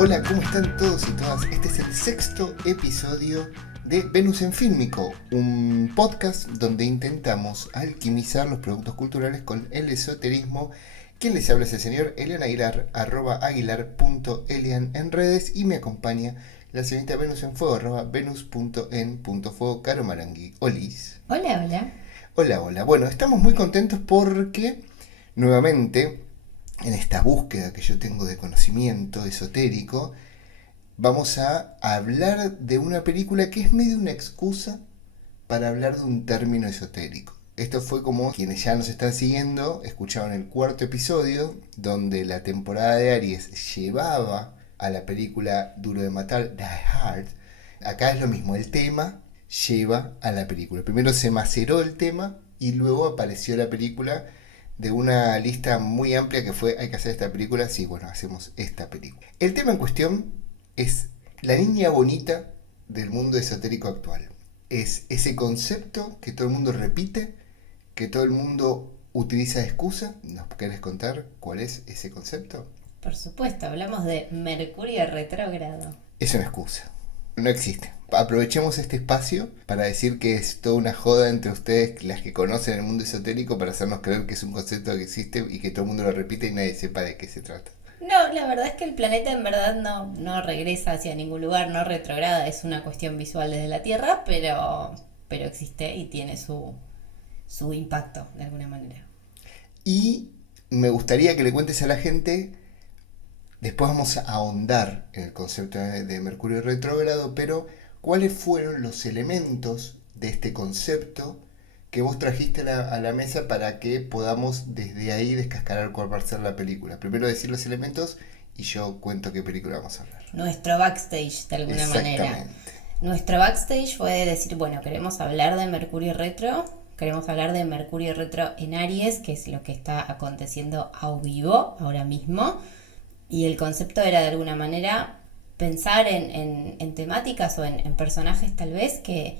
Hola, ¿cómo están todos y todas? Este es el sexto episodio de Venus en Fílmico, un podcast donde intentamos alquimizar los productos culturales con el esoterismo. Quien les habla es el señor Elian Aguilar, @aguilar.elian en redes, y me acompaña la señorita Venus en Fuego, @venus.en.fuego, Caro Marangui. Olis. Hola, hola. Hola, hola. Bueno, estamos muy contentos porque nuevamente, en esta búsqueda que yo tengo de conocimiento esotérico, vamos a hablar de una película que es medio una excusa para hablar de un término esotérico. Esto fue como quienes ya nos están siguiendo escucharon el cuarto episodio, donde la temporada de Aries llevaba a la película Duro de Matar, Die Hard. Acá es lo mismo, el tema lleva a la película. Primero se maceró el tema y luego apareció la película de una lista muy amplia que fue: hay que hacer esta película, sí, bueno, hacemos esta película. El tema en cuestión es la niña bonita del mundo esotérico actual. Es ese concepto que todo el mundo repite, que todo el mundo utiliza de excusa. ¿Nos querés contar cuál es ese concepto? Por supuesto, hablamos de Mercurio retrógrado. Es una excusa. No existe. Aprovechemos este espacio para decir que es toda una joda entre ustedes, las que conocen el mundo esotérico, para hacernos creer que es un concepto que existe y que todo el mundo lo repite y nadie sepa de qué se trata. No, la verdad es que el planeta en verdad no regresa hacia ningún lugar, no retrograda, es una cuestión visual desde la Tierra, pero existe y tiene su impacto de alguna manera. Y me gustaría que le cuentes a la gente. Después vamos a ahondar en el concepto de Mercurio retrógrado, pero ¿cuáles fueron los elementos de este concepto que vos trajiste a la mesa para que podamos desde ahí descascarar cuál va a ser la película? Primero decir los elementos y yo cuento qué película vamos a hablar. Nuestro backstage, de alguna manera. Exactamente. Nuestro backstage fue decir, bueno, queremos hablar de Mercurio retro, queremos hablar de Mercurio retro en Aries, que es lo que está aconteciendo a vivo ahora mismo. Y el concepto era de alguna manera pensar en temáticas o en personajes tal vez que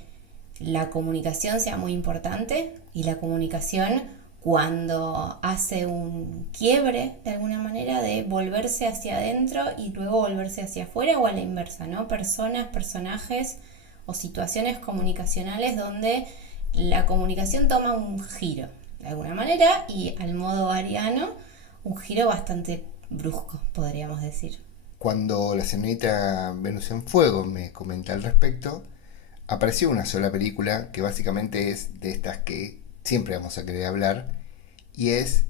la comunicación sea muy importante, y la comunicación cuando hace un quiebre de alguna manera de volverse hacia adentro y luego volverse hacia afuera, o a la inversa, ¿no? Personas, personajes o situaciones comunicacionales donde la comunicación toma un giro de alguna manera, y al modo ariano un giro bastante brusco, podríamos decir. Cuando la señorita Venus en Fuego me comenta al respecto, apareció una sola película que básicamente es de estas que siempre vamos a querer hablar, y es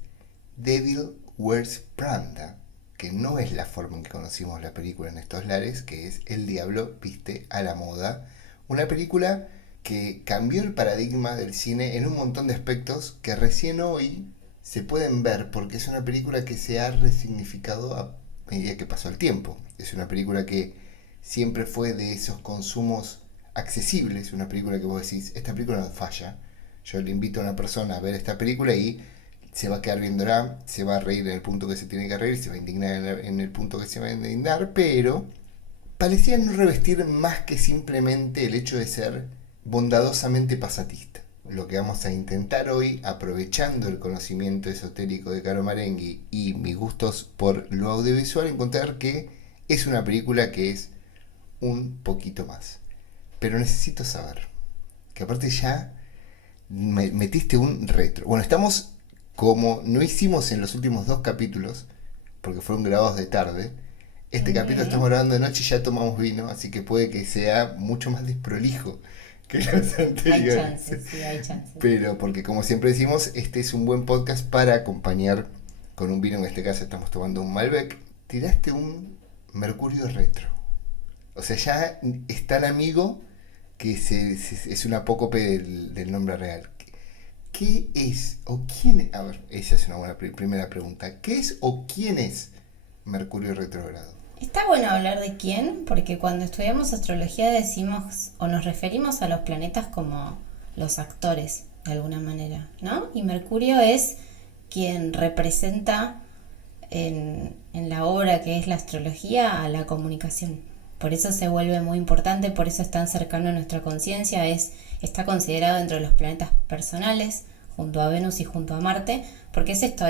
Devil Wears Prada, que no es la forma en que conocimos la película en estos lares, que es El Diablo Viste a la Moda. Una película que cambió el paradigma del cine en un montón de aspectos que recién hoy se pueden ver, porque es una película que se ha resignificado a medida que pasó el tiempo. Es una película que siempre fue de esos consumos accesibles, una película que vos decís, esta película no falla. Yo le invito a una persona a ver esta película y se va a quedar viéndola, se va a reír en el punto que se tiene que reír, se va a indignar en el punto que se va a indignar, pero parecía no revestir más que simplemente el hecho de ser bondadosamente pasatista. Lo que vamos a intentar hoy, aprovechando el conocimiento esotérico de Caro Marenghi y mis gustos por lo audiovisual, encontrar que es una película que es un poquito más. Pero necesito saber, que aparte ya metiste un retro. Bueno, estamos como no hicimos en los últimos dos capítulos, porque fueron grabados de tarde. Este capítulo estamos grabando de noche y ya tomamos vino, así que puede que sea mucho más desprolijo que los anteriores. Hay chances, sí, hay chances. Pero porque, como siempre decimos, este es un buen podcast para acompañar con un vino. En este caso estamos tomando un Malbec. Tiraste un Mercurio retro. O sea, ya es tan amigo que es un apócope del nombre real. ¿Qué es o quién es? A ver, esa es una buena primera pregunta. ¿Qué es o quién es Mercurio retrógrado? Está bueno hablar de quién, porque cuando estudiamos astrología decimos o nos referimos a los planetas como los actores, de alguna manera, ¿no? Y Mercurio es quien representa en la obra que es la astrología a la comunicación. Por eso se vuelve muy importante, por eso es tan cercano a nuestra conciencia, está considerado entre los planetas personales, junto a Venus y junto a Marte, porque es esto,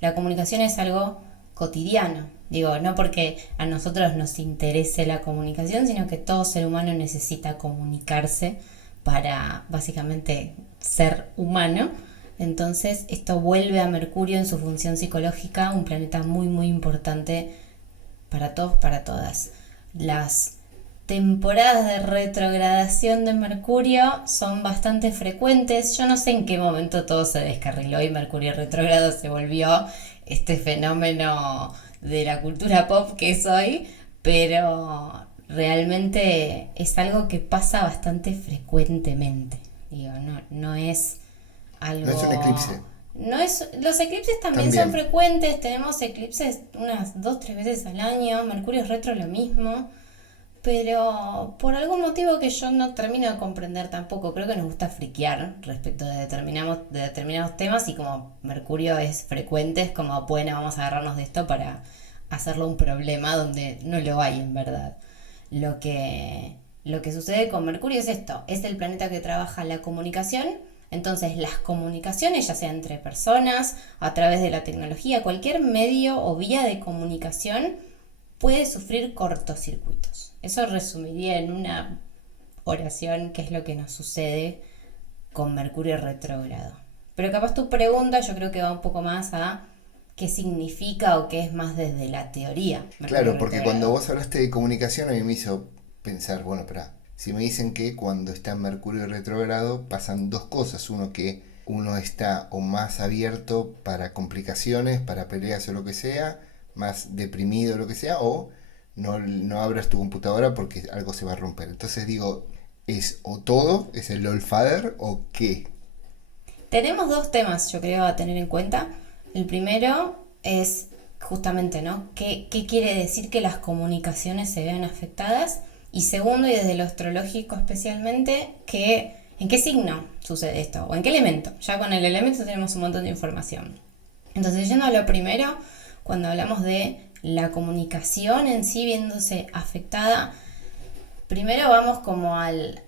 la comunicación es algo cotidiano, Digo, no porque a nosotros nos interese la comunicación, sino que todo ser humano necesita comunicarse para básicamente ser humano. Entonces esto vuelve a Mercurio en su función psicológica, un planeta muy muy importante para todos, para todas. Las temporadas de retrogradación de Mercurio son bastante frecuentes. Yo no sé en qué momento todo se descarriló y Mercurio retrógrado se volvió este fenómeno de la cultura pop que es hoy, pero realmente es algo que pasa bastante frecuentemente. Digo, no es No es un algo... eclipse. No es, los eclipses también son También. frecuentes, tenemos eclipses unas 2-3 veces al año, Mercurio retro lo mismo, pero por algún motivo que yo no termino de comprender tampoco, creo que nos gusta friquear respecto de determinados temas y como Mercurio es frecuente, es como, bueno, vamos a agarrarnos de esto para hacerlo un problema donde no lo hay en verdad. Lo que, lo que sucede con Mercurio es esto, es el planeta que trabaja la comunicación, entonces las comunicaciones, ya sea entre personas, a través de la tecnología, cualquier medio o vía de comunicación, puede sufrir cortocircuitos. Eso resumiría en una oración qué es lo que nos sucede con Mercurio retrógrado. Pero capaz tu pregunta yo creo que va un poco más a qué significa o qué es más desde la teoría Mercurio Claro, porque cuando retrógrado. vos hablaste de comunicación a mí me hizo pensar, bueno, espera, si me dicen que cuando está en Mercurio retrógrado pasan dos cosas, uno que uno está o más abierto para complicaciones, para peleas o lo que sea, más deprimido o lo que sea, o no abras tu computadora porque algo se va a romper. Entonces digo, ¿es o todo? ¿Es el All Father o qué? Tenemos dos temas, yo creo, a tener en cuenta. El primero es justamente, ¿no? ¿Qué quiere decir que las comunicaciones se vean afectadas? Y segundo, y desde lo astrológico especialmente, ¿en qué signo sucede esto? ¿O en qué elemento? Ya con el elemento tenemos un montón de información. Entonces, yendo a lo primero, cuando hablamos de la comunicación en sí viéndose afectada, primero vamos como al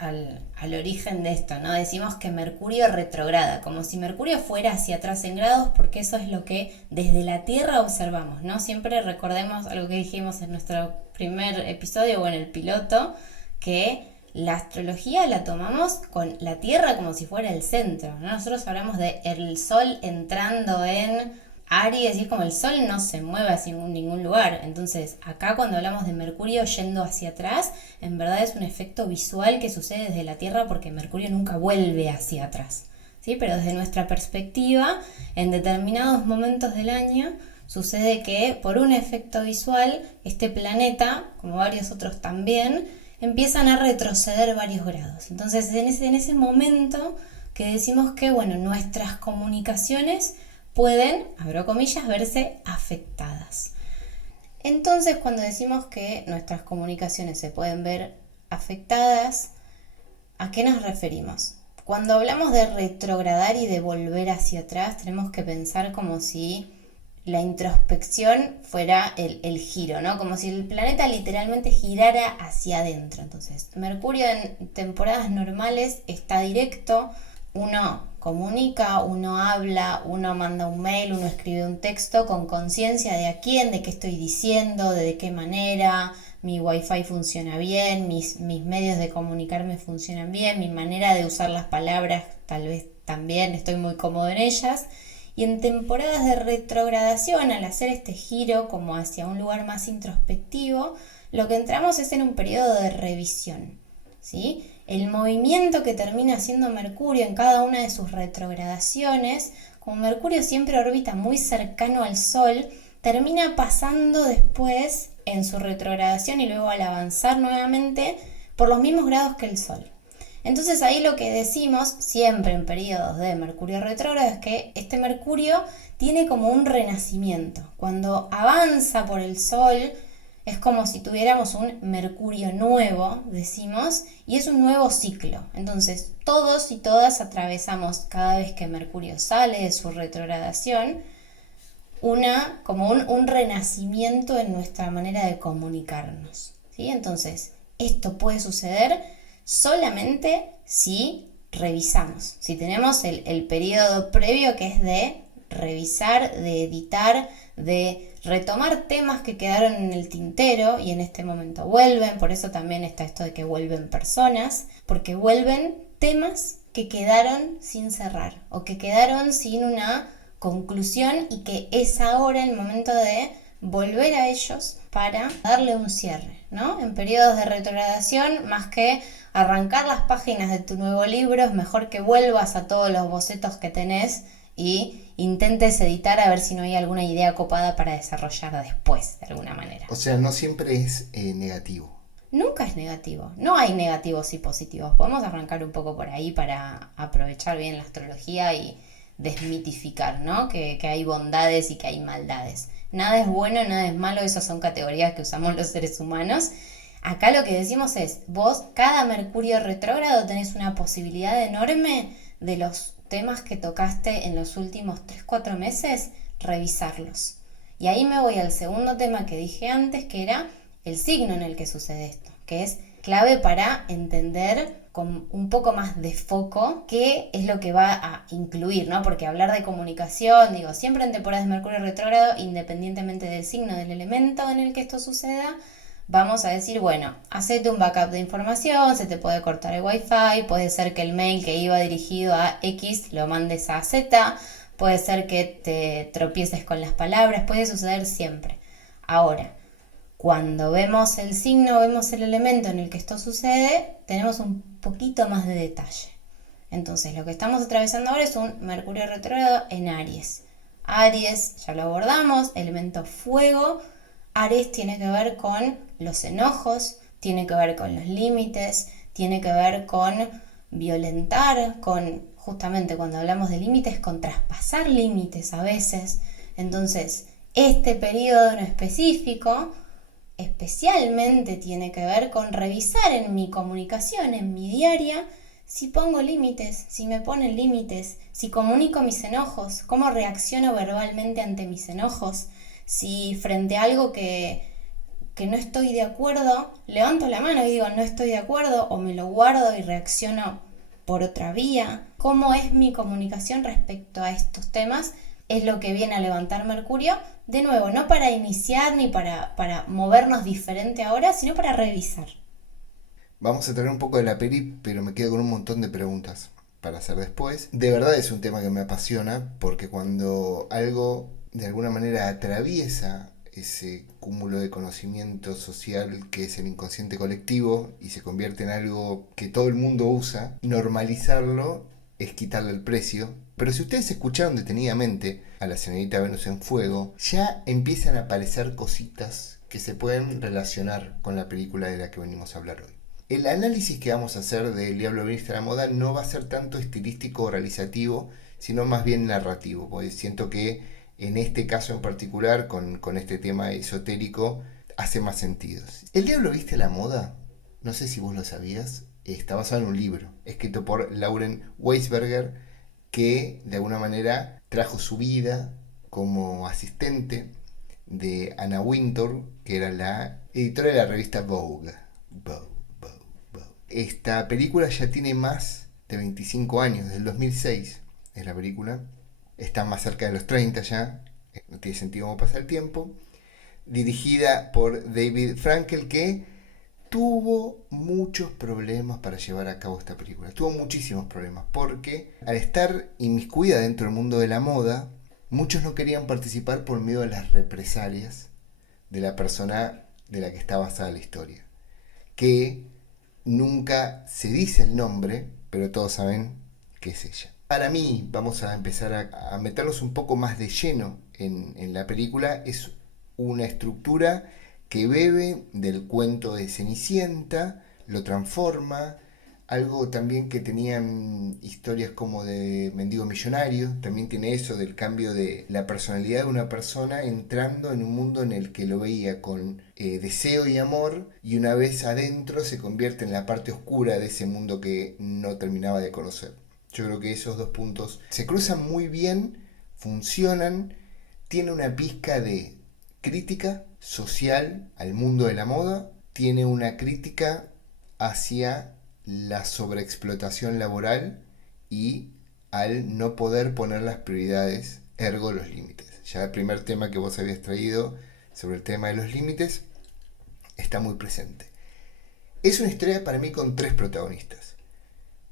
origen de esto, ¿no? Decimos que Mercurio retrograda, como si Mercurio fuera hacia atrás en grados, porque eso es lo que desde la Tierra observamos, ¿no? Siempre recordemos algo que dijimos en nuestro primer episodio o en el piloto, que la astrología la tomamos con la Tierra como si fuera el centro, ¿no? Nosotros hablamos de el Sol entrando en Aries y es como el Sol no se mueve hacia ningún lugar. Entonces, acá cuando hablamos de Mercurio yendo hacia atrás, en verdad es un efecto visual que sucede desde la Tierra porque Mercurio nunca vuelve hacia atrás. ¿Sí? Pero desde nuestra perspectiva, en determinados momentos del año, sucede que por un efecto visual, este planeta, como varios otros también, empiezan a retroceder varios grados. Entonces, en ese momento que decimos que, bueno, nuestras comunicaciones pueden, abro comillas, verse afectadas. Entonces, cuando decimos que nuestras comunicaciones se pueden ver afectadas, ¿a qué nos referimos? Cuando hablamos de retrogradar y de volver hacia atrás, tenemos que pensar como si la introspección fuera el giro, ¿no? Como si el planeta literalmente girara hacia adentro. Entonces, Mercurio en temporadas normales está directo, uno comunica, uno habla, uno manda un mail, uno escribe un texto con conciencia de a quién, de qué estoy diciendo, de qué manera, mi wifi funciona bien, mis medios de comunicarme funcionan bien, mi manera de usar las palabras tal vez también estoy muy cómodo en ellas. Y en temporadas de retrogradación, al hacer este giro como hacia un lugar más introspectivo, lo que entramos es en un periodo de revisión, ¿sí? El movimiento que termina haciendo Mercurio en cada una de sus retrogradaciones, como Mercurio siempre orbita muy cercano al Sol, termina pasando después en su retrogradación y luego al avanzar nuevamente por los mismos grados que el Sol. Entonces ahí lo que decimos siempre en periodos de Mercurio retrógrado es que este Mercurio tiene como un renacimiento. Cuando avanza por el Sol es como si tuviéramos un Mercurio nuevo, decimos, y es un nuevo ciclo. Entonces todos y todas atravesamos cada vez que Mercurio sale de su retrogradación como un renacimiento en nuestra manera de comunicarnos, ¿sí? Entonces, esto puede suceder solamente si revisamos, si tenemos el periodo previo que es de revisar, de editar, de retomar temas que quedaron en el tintero y en este momento vuelven. Por eso también está esto de que vuelven personas, porque vuelven temas que quedaron sin cerrar o que quedaron sin una conclusión y que es ahora el momento de volver a ellos para darle un cierre, ¿no? En periodos de retrogradación, más que arrancar las páginas de tu nuevo libro, es mejor que vuelvas a todos los bocetos que tenés y intentes editar a ver si no hay alguna idea copada para desarrollar después, de alguna manera. O sea, no siempre es negativo. Nunca es negativo, no hay negativos y positivos. Podemos arrancar un poco por ahí para aprovechar bien la astrología y desmitificar, ¿no? Que hay bondades y que hay maldades. Nada es bueno, nada es malo, esas son categorías que usamos los seres humanos. Acá lo que decimos es, vos cada Mercurio retrógrado tenés una posibilidad enorme de los temas que tocaste en los últimos 3-4 meses, revisarlos. Y ahí me voy al segundo tema que dije antes, que era el signo en el que sucede esto, que es clave para entender con un poco más de foco qué es lo que va a incluir, ¿no? Porque hablar de comunicación, digo, siempre en temporadas de Mercurio retrógrado, independientemente del signo, del elemento en el que esto suceda, vamos a decir, bueno, hacete un backup de información, se te puede cortar el wifi, puede ser que el mail que iba dirigido a X lo mandes a Z, puede ser que te tropieces con las palabras, puede suceder siempre. Ahora, cuando vemos el signo, vemos el elemento en el que esto sucede, tenemos un poquito más de detalle. Entonces, lo que estamos atravesando ahora es un Mercurio retrógrado en Aries. Aries, ya lo abordamos, elemento fuego. Aries tiene que ver con los enojos, tiene que ver con los límites, tiene que ver con violentar, con justamente cuando hablamos de límites, con traspasar límites a veces. Entonces, este periodo en específico especialmente tiene que ver con revisar en mi comunicación, en mi diaria, si pongo límites, si me ponen límites, si comunico mis enojos, cómo reacciono verbalmente ante mis enojos, si frente a algo que no estoy de acuerdo, levanto la mano y digo no estoy de acuerdo o me lo guardo y reacciono por otra vía. ¿Cómo es mi comunicación respecto a estos temas? Es lo que viene a levantar Mercurio. De nuevo, no para iniciar ni para movernos diferente ahora, sino para revisar. Vamos a traer un poco de la peli, pero me quedo con un montón de preguntas para hacer después. De verdad es un tema que me apasiona, porque cuando algo de alguna manera atraviesa ese cúmulo de conocimiento social que es el inconsciente colectivo y se convierte en algo que todo el mundo usa, normalizarlo es quitarle el precio. Pero si ustedes escucharon detenidamente a la señorita Venus en Fuego, ya empiezan a aparecer cositas que se pueden relacionar con la película de la que venimos a hablar hoy. El análisis que vamos a hacer de El Diablo Viste a la Moda no va a ser tanto estilístico o realizativo, sino más bien narrativo, porque siento que en este caso en particular, con este tema esotérico, hace más sentido. El Diablo Viste a la Moda, no sé si vos lo sabías, está basado en un libro escrito por Lauren Weisberger, que de alguna manera trajo su vida como asistente de Anna Wintour, que era la editora de la revista Vogue. Esta película ya tiene más de 25 años, desde el 2006 es la película. Está más cerca de los 30 ya, no tiene sentido cómo pasa el tiempo. Dirigida por David Frankel, que tuvo muchos problemas para llevar a cabo esta película. Tuvo muchísimos problemas, porque al estar inmiscuida dentro del mundo de la moda, muchos no querían participar por miedo a las represalias de la persona de la que está basada la historia. Que nunca se dice el nombre, pero todos saben que es ella. Para mí, vamos a empezar a meternos un poco más de lleno en la película. Es una estructura que bebe del cuento de Cenicienta, lo transforma. Algo también que tenían historias como de Mendigo Millonario, también tiene eso del cambio de la personalidad de una persona entrando en un mundo en el que lo veía con deseo y amor, y una vez adentro se convierte en la parte oscura de ese mundo que no terminaba de conocer. Yo creo que esos dos puntos se cruzan muy bien, funcionan, tiene una pizca de crítica social al mundo de la moda, tiene una crítica hacia la sobreexplotación laboral y al no poder poner las prioridades ergo los límites. Ya el primer tema que vos habías traído sobre el tema de los límites está muy presente. Es una historia para mí con 3 protagonistas.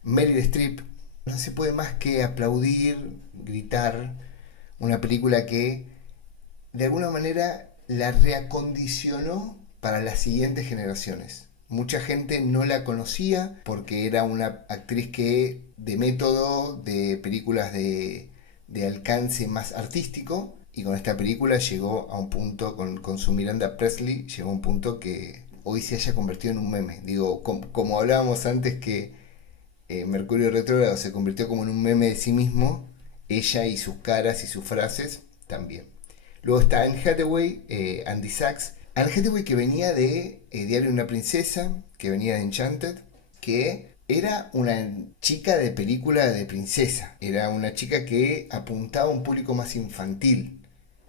Meryl Streep, no se puede más que aplaudir, gritar, una película que de alguna manera la reacondicionó para las siguientes generaciones. Mucha gente no la conocía porque era una actriz que de método, de películas de alcance más artístico, y con esta película llegó a un punto, con su Miranda Presley, llegó a un punto que hoy se haya convertido en un meme. Digo, como hablábamos antes que Mercurio Retrógrado se convirtió como en un meme de sí mismo, ella y sus caras y sus frases también. Luego está Anne Hathaway, Andy Sachs. Anne Hathaway, que venía de Diario de una princesa, que venía de Enchanted, que era una chica de película de princesa. Era una chica que apuntaba a un público más infantil.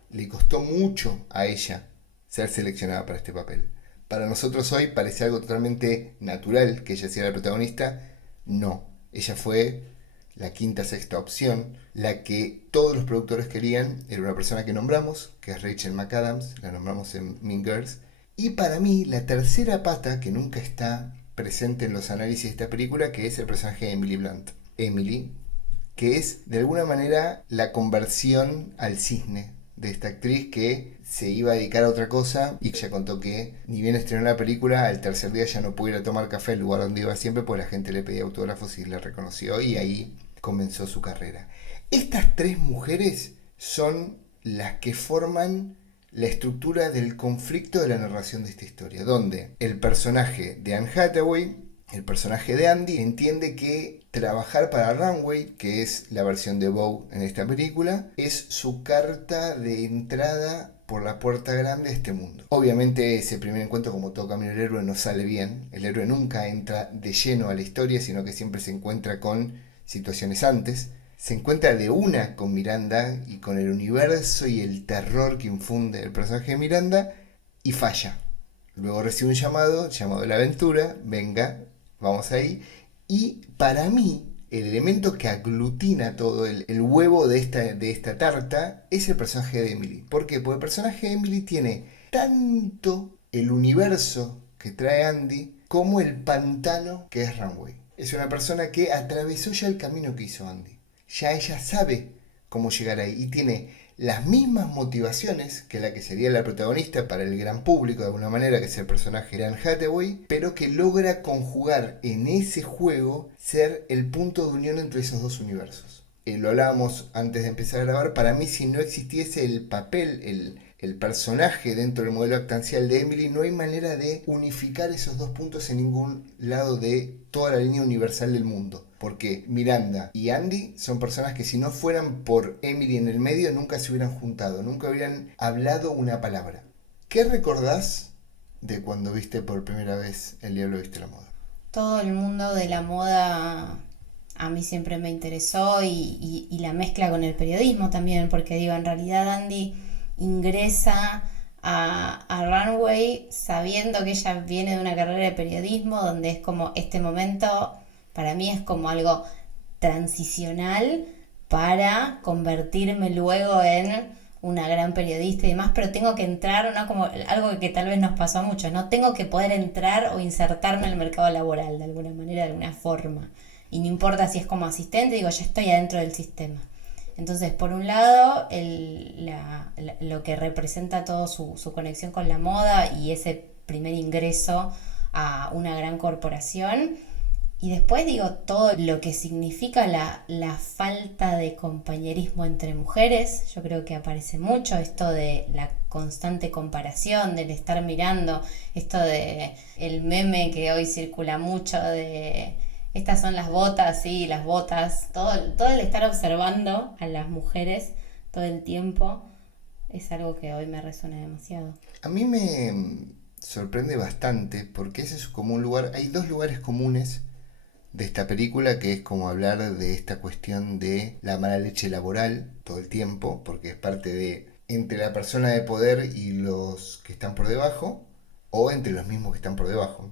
Le costó mucho a ella ser seleccionada para este papel. Para nosotros hoy parece algo totalmente natural que ella sea la protagonista. No, ella fue la quinta, sexta opción, la que todos los productores querían. Era una persona que nombramos, que es Rachel McAdams, la nombramos en Mean Girls. Y para mí, la tercera pata, que nunca está presente en los análisis de esta película, que es el personaje de Emily Blunt. Emily, que es de alguna manera la conversión al cisne de esta actriz que se iba a dedicar a otra cosa, y ya contó que ni bien estrenó la película, al tercer día ya no pudo ir a tomar café al lugar donde iba siempre, pues la gente le pedía autógrafos y la reconoció, y ahí comenzó su carrera. Estas 3 mujeres son las que forman la estructura del conflicto de la narración de esta historia, donde el personaje de Anne Hathaway, el personaje de Andy, entiende que trabajar para Runway, que es la versión de Vogue en esta película, es su carta de entrada por la puerta grande de este mundo. Obviamente ese primer encuentro, como todo camino del héroe, no sale bien. El héroe nunca entra de lleno a la historia, sino que siempre se encuentra con situaciones antes. Se encuentra de una con Miranda y con el universo y el terror que infunde el personaje de Miranda, y falla. Luego recibe un llamado de la aventura, venga, vamos ahí. Y para mí, el elemento que aglutina todo, el huevo de esta tarta, es el personaje de Emily. ¿Por qué? Porque el personaje de Emily tiene tanto el universo que trae Andy como el pantano que es Runway. Es una persona que atravesó ya el camino que hizo Andy. Ya ella sabe cómo llegar ahí y tiene las mismas motivaciones que la que sería la protagonista para el gran público, de alguna manera, que es el personaje de Anne Hathaway, pero que logra conjugar en ese juego ser el punto de unión entre esos dos universos. Lo hablábamos antes de empezar a grabar. Para mí, si no existiese el papel, el personaje dentro del modelo actancial de Emily, no hay manera de unificar esos dos puntos en ningún lado de toda la línea universal del mundo. Porque Miranda y Andy son personas que, si no fueran por Emily en el medio, nunca se hubieran juntado, nunca hubieran hablado una palabra. ¿Qué recordás de cuando viste por primera vez El Diablo Viste la Moda? Todo el mundo de la moda a mí siempre me interesó, y la mezcla con el periodismo también, porque digo, en realidad Andy ingresa a Runway sabiendo que ella viene de una carrera de periodismo, donde es como este momento, para mí es como algo transicional para convertirme luego en una gran periodista y demás, pero tengo que entrar, ¿no? Como algo que tal vez nos pasó a muchos, ¿no? Tengo que poder entrar o insertarme en el mercado laboral de alguna manera, de alguna forma. Y no importa si es como asistente, digo, ya estoy adentro del sistema. Entonces, por un lado, lo que representa todo su conexión con la moda y ese primer ingreso a una gran corporación. Y después, digo, todo lo que significa la falta de compañerismo entre mujeres. Yo creo que aparece mucho esto de la constante comparación, del estar mirando, esto de el meme que hoy circula mucho de estas son las botas, sí, las botas. Todo el estar observando a las mujeres todo el tiempo es algo que hoy me resuena demasiado. A mí me sorprende bastante porque ese es como un lugar, hay 2 lugares comunes de esta película, que es como hablar de esta cuestión de la mala leche laboral todo el tiempo, porque es parte de entre la persona de poder y los que están por debajo, o entre los mismos que están por debajo.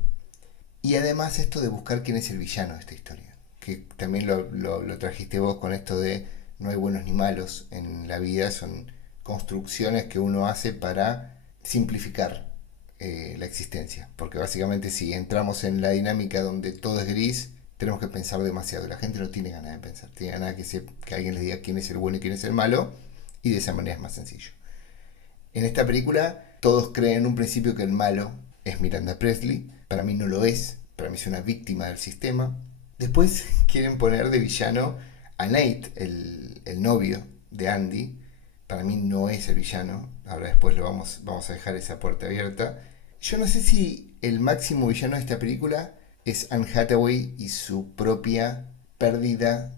Y además esto de buscar quién es el villano de esta historia, que también lo trajiste vos con esto de no hay buenos ni malos en la vida, son construcciones que uno hace para simplificar la existencia. Porque básicamente si entramos en la dinámica donde todo es gris, tenemos que pensar demasiado. La gente no tiene ganas de pensar, tiene ganas que alguien les diga quién es el bueno y quién es el malo, y de esa manera es más sencillo. En esta película todos creen en un principio que el malo es Miranda Presley. Para mí no lo es, para mí es una víctima del sistema. Después quieren poner de villano a Nate, el novio de Andy. Para mí no es el villano. Ahora después vamos a dejar esa puerta abierta. Yo no sé si el máximo villano de esta película es Anne Hathaway y su propia pérdida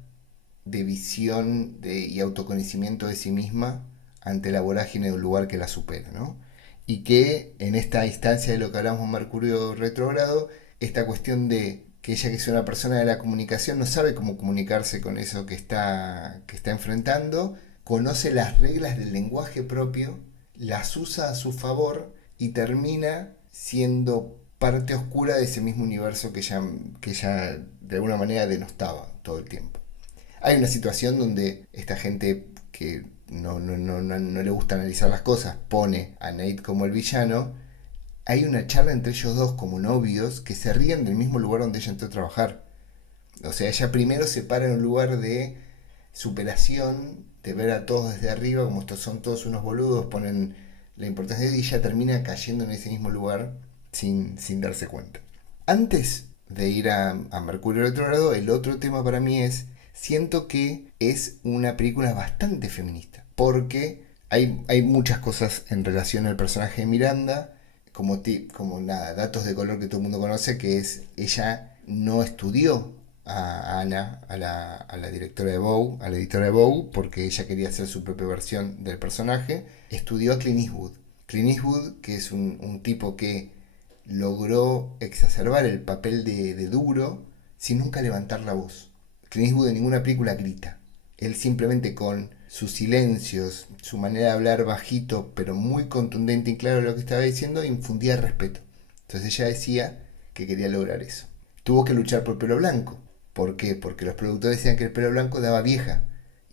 de visión y autoconocimiento de sí misma ante la vorágine de un lugar que la supera, ¿no? Y que en esta instancia de lo que hablamos Mercurio retrógrado, esta cuestión de que ella, que es una persona de la comunicación, no sabe cómo comunicarse con eso que está enfrentando, conoce las reglas del lenguaje propio, las usa a su favor y termina siendo parte oscura de ese mismo universo que ella de alguna manera denostaba todo el tiempo. Hay una situación donde esta gente que no le gusta analizar las cosas pone a Nate como el villano. Hay una charla entre ellos dos como novios que se ríen del mismo lugar donde ella entró a trabajar. O sea, ella primero se para en un lugar de superación, de ver a todos desde arriba, como estos son todos unos boludos, ponen la importancia de, y ella termina cayendo en ese mismo lugar sin darse cuenta. Antes de ir a Mercurio retrógrado, el otro tema para mí es, siento que es una película bastante feminista, porque hay muchas cosas en relación al personaje de Miranda, como nada, datos de color que todo el mundo conoce, que es, ella no estudió a Ana, a la directora de Vogue, a la editora de Vogue, porque ella quería hacer su propia versión del personaje. Estudió a Clint Eastwood. Clint Eastwood, que es un tipo que logró exacerbar el papel de duro sin nunca levantar la voz. Clint Eastwood en ninguna película grita. Él simplemente con sus silencios, su manera de hablar bajito, pero muy contundente y claro lo que estaba diciendo, infundía respeto. Entonces ella decía que quería lograr eso. Tuvo que luchar por pelo blanco. ¿Por qué? Porque los productores decían que el pelo blanco daba vieja.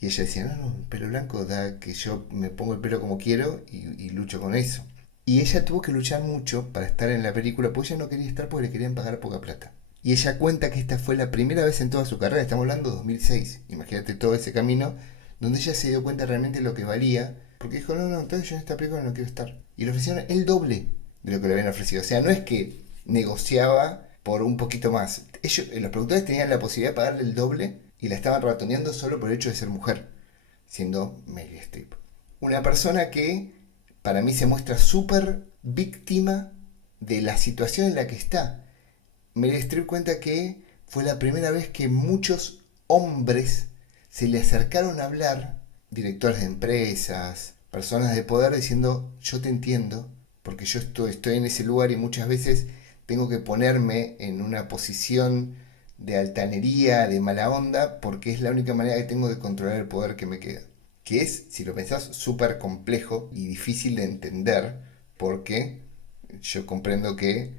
Y ella decía, no, el pelo blanco da que yo me pongo el pelo como quiero y lucho con eso. Y ella tuvo que luchar mucho para estar en la película, porque ella no quería estar porque le querían pagar poca plata. Y ella cuenta que esta fue la primera vez en toda su carrera, estamos hablando de 2006, imagínate todo ese camino, donde ella se dio cuenta realmente de lo que valía, porque dijo, no, entonces yo en esta película no quiero estar. Y le ofrecieron el doble de lo que le habían ofrecido. O sea, no es que negociaba por un poquito más. Los productores tenían la posibilidad de pagarle el doble y la estaban ratoneando solo por el hecho de ser mujer, siendo Meryl Streep. Una persona que para mí se muestra súper víctima de la situación en la que está. Meryl Streep cuenta que fue la primera vez que muchos hombres se le acercaron a hablar, directores de empresas, personas de poder, diciendo, yo te entiendo, porque yo estoy en ese lugar y muchas veces tengo que ponerme en una posición de altanería, de mala onda, porque es la única manera que tengo de controlar el poder que me queda. Que es, si lo pensás, súper complejo y difícil de entender, porque yo comprendo que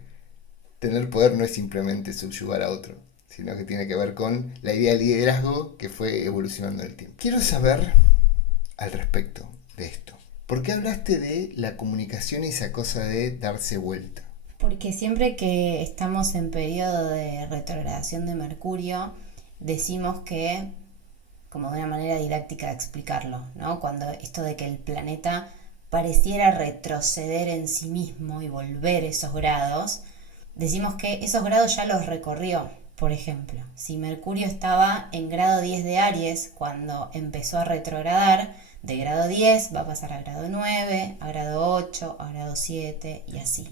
tener poder no es simplemente subyugar a otro, sino que tiene que ver con la idea de liderazgo que fue evolucionando en el tiempo. Quiero saber al respecto de esto. ¿Por qué hablaste de la comunicación y esa cosa de darse vuelta? Porque siempre que estamos en periodo de retrogradación de Mercurio, decimos que, como de una manera didáctica de explicarlo, ¿no? Cuando esto de que el planeta pareciera retroceder en sí mismo y volver esos grados, decimos que esos grados ya los recorrió. Por ejemplo, si Mercurio estaba en grado 10 de Aries cuando empezó a retrogradar, de grado 10 va a pasar a grado 9, a grado 8, a grado 7 y así.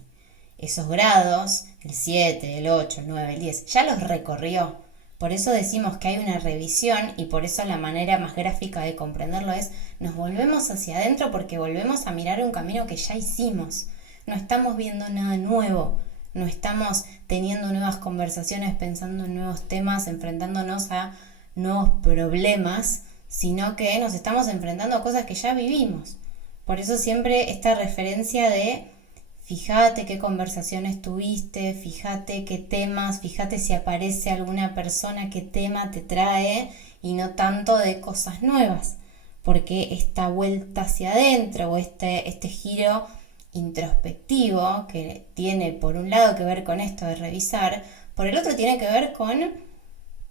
Esos grados, el 7, el 8, el 9, el 10, ya los recorrió. Por eso decimos que hay una revisión y por eso la manera más gráfica de comprenderlo es nos volvemos hacia adentro porque volvemos a mirar un camino que ya hicimos. No estamos viendo nada nuevo, no estamos teniendo nuevas conversaciones, pensando en nuevos temas, enfrentándonos a nuevos problemas, sino que nos estamos enfrentando a cosas que ya vivimos. Por eso siempre esta referencia de fíjate qué conversaciones tuviste, fíjate qué temas, fíjate si aparece alguna persona, qué tema te trae y no tanto de cosas nuevas, porque esta vuelta hacia adentro o este giro introspectivo que tiene por un lado que ver con esto de revisar, por el otro tiene que ver con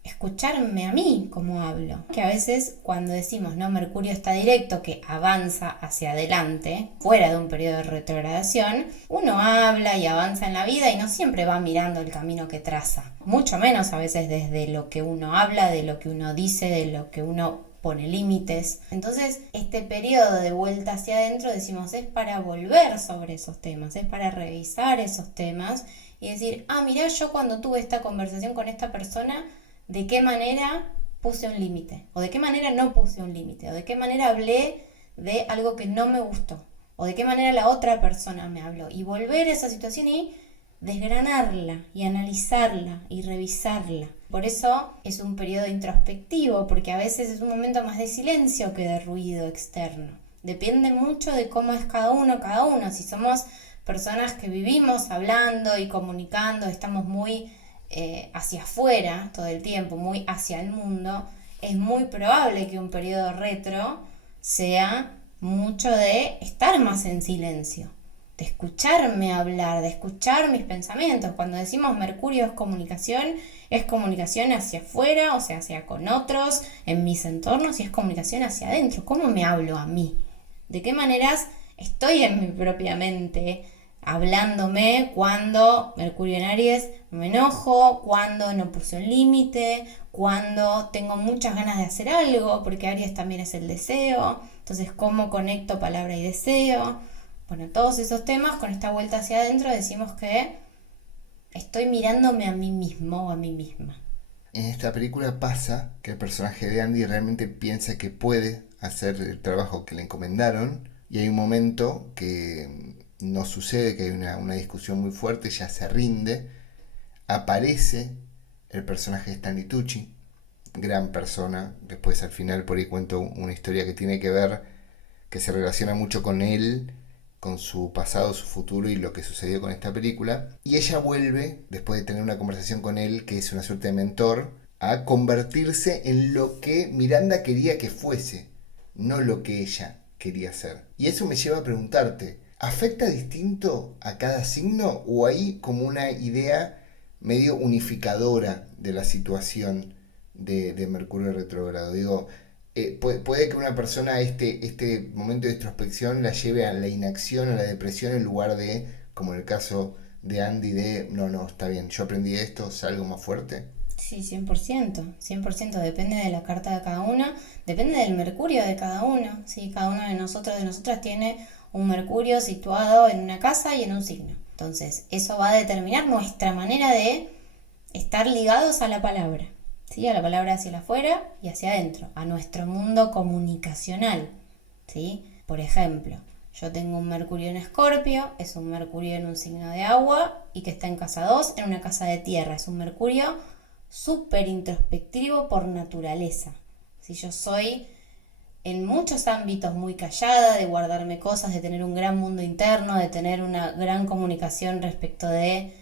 escucharme a mí como hablo. Que a veces cuando decimos, no, Mercurio está directo, que avanza hacia adelante, fuera de un periodo de retrogradación, uno habla y avanza en la vida y no siempre va mirando el camino que traza. Mucho menos a veces desde lo que uno habla, de lo que uno dice, de lo que uno pone límites. Entonces, este periodo de vuelta hacia adentro, decimos, es para volver sobre esos temas, es para revisar esos temas y decir, mirá, yo cuando tuve esta conversación con esta persona, de qué manera puse un límite, o de qué manera no puse un límite, o de qué manera hablé de algo que no me gustó, o de qué manera la otra persona me habló, y volver a esa situación y desgranarla, y analizarla, y revisarla. Por eso es un periodo introspectivo, porque a veces es un momento más de silencio que de ruido externo. Depende mucho de cómo es cada uno. Si somos personas que vivimos hablando y comunicando, estamos muy hacia afuera todo el tiempo, muy hacia el mundo, es muy probable que un periodo retro sea mucho de estar más en silencio, de escucharme hablar, de escuchar mis pensamientos. Cuando decimos Mercurio es comunicación hacia afuera, o sea, hacia con otros, en mis entornos, y es comunicación hacia adentro. ¿Cómo me hablo a mí? ¿De qué maneras estoy en mi propia mente? Hablándome cuando Mercurio en Aries me enojo, cuando no puse un límite, cuando tengo muchas ganas de hacer algo, porque Aries también es el deseo. Entonces, ¿cómo conecto palabra y deseo? Bueno, todos esos temas, con esta vuelta hacia adentro, decimos que estoy mirándome a mí mismo o a mí misma. En esta película pasa que el personaje de Andy realmente piensa que puede hacer el trabajo que le encomendaron, y hay un momento que no sucede, que hay una discusión muy fuerte, ya se rinde, aparece el personaje de Stanley Tucci, gran persona. Después al final por ahí cuento una historia que tiene que ver, que se relaciona mucho con él, con su pasado, su futuro y lo que sucedió con esta película. Y ella vuelve, después de tener una conversación con él, que es una suerte de mentor, a convertirse en lo que Miranda quería que fuese, no lo que ella quería ser. Y eso me lleva a preguntarte, ¿afecta distinto a cada signo o hay como una idea medio unificadora de la situación de Mercurio retrógrado? Digo, puede que una persona este momento de introspección la lleve a la inacción, a la depresión, en lugar de, como en el caso de Andy, de no, está bien, yo aprendí esto, salgo más fuerte. Sí, 100%, depende de la carta de cada uno, depende del Mercurio de cada uno, ¿sí? Cada uno de nosotros, de nosotras tiene un Mercurio situado en una casa y en un signo. Entonces, eso va a determinar nuestra manera de estar ligados a la palabra, ¿sí? A la palabra hacia afuera y hacia adentro, a nuestro mundo comunicacional, ¿sí? Por ejemplo, yo tengo un Mercurio en Escorpio, es un Mercurio en un signo de agua y que está en casa 2, en una casa de tierra, es un Mercurio súper introspectivo por naturaleza. Si yo soy en muchos ámbitos muy callada, de guardarme cosas, de tener un gran mundo interno, de tener una gran comunicación respecto de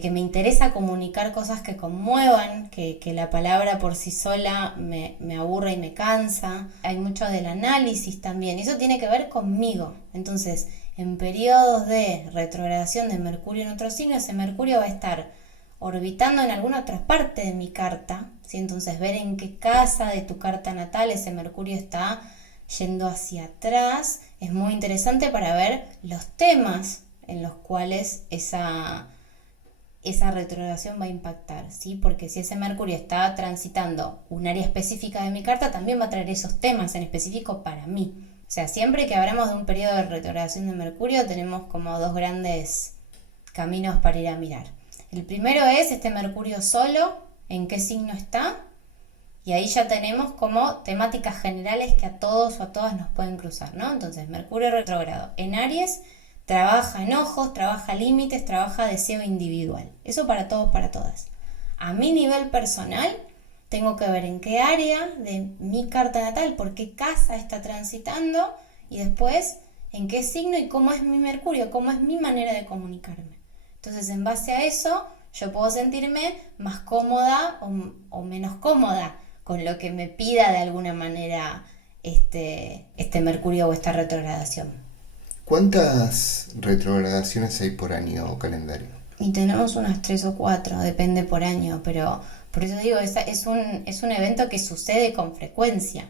que me interesa comunicar cosas que conmuevan, que la palabra por sí sola me aburre y me cansa. Hay mucho del análisis también, y eso tiene que ver conmigo. Entonces, en periodos de retrogradación de Mercurio en otro signo, ese Mercurio va a estar orbitando en alguna otra parte de mi carta, ¿sí? Entonces ver en qué casa de tu carta natal ese Mercurio está yendo hacia atrás es muy interesante para ver los temas en los cuales esa retrogradación va a impactar, ¿sí? Porque si ese Mercurio está transitando un área específica de mi carta, también va a traer esos temas en específico para mí. O sea, siempre que hablamos de un periodo de retrogradación de Mercurio, tenemos como dos grandes caminos para ir a mirar. El primero es este Mercurio solo, en qué signo está, y ahí ya tenemos como temáticas generales que a todos o a todas nos pueden cruzar, ¿no? Entonces, Mercurio retrógrado en Aries trabaja enojos, trabaja límites, trabaja deseo individual. Eso para todos, para todas. A mi nivel personal, tengo que ver en qué área de mi carta natal, por qué casa está transitando, y después en qué signo y cómo es mi Mercurio, cómo es mi manera de comunicarme. Entonces, en base a eso, yo puedo sentirme más cómoda o menos cómoda con lo que me pida de alguna manera este Mercurio o esta retrogradación. ¿Cuántas retrogradaciones hay por año o calendario? Y tenemos unas 3 o 4, depende por año, pero por eso digo, es un evento que sucede con frecuencia,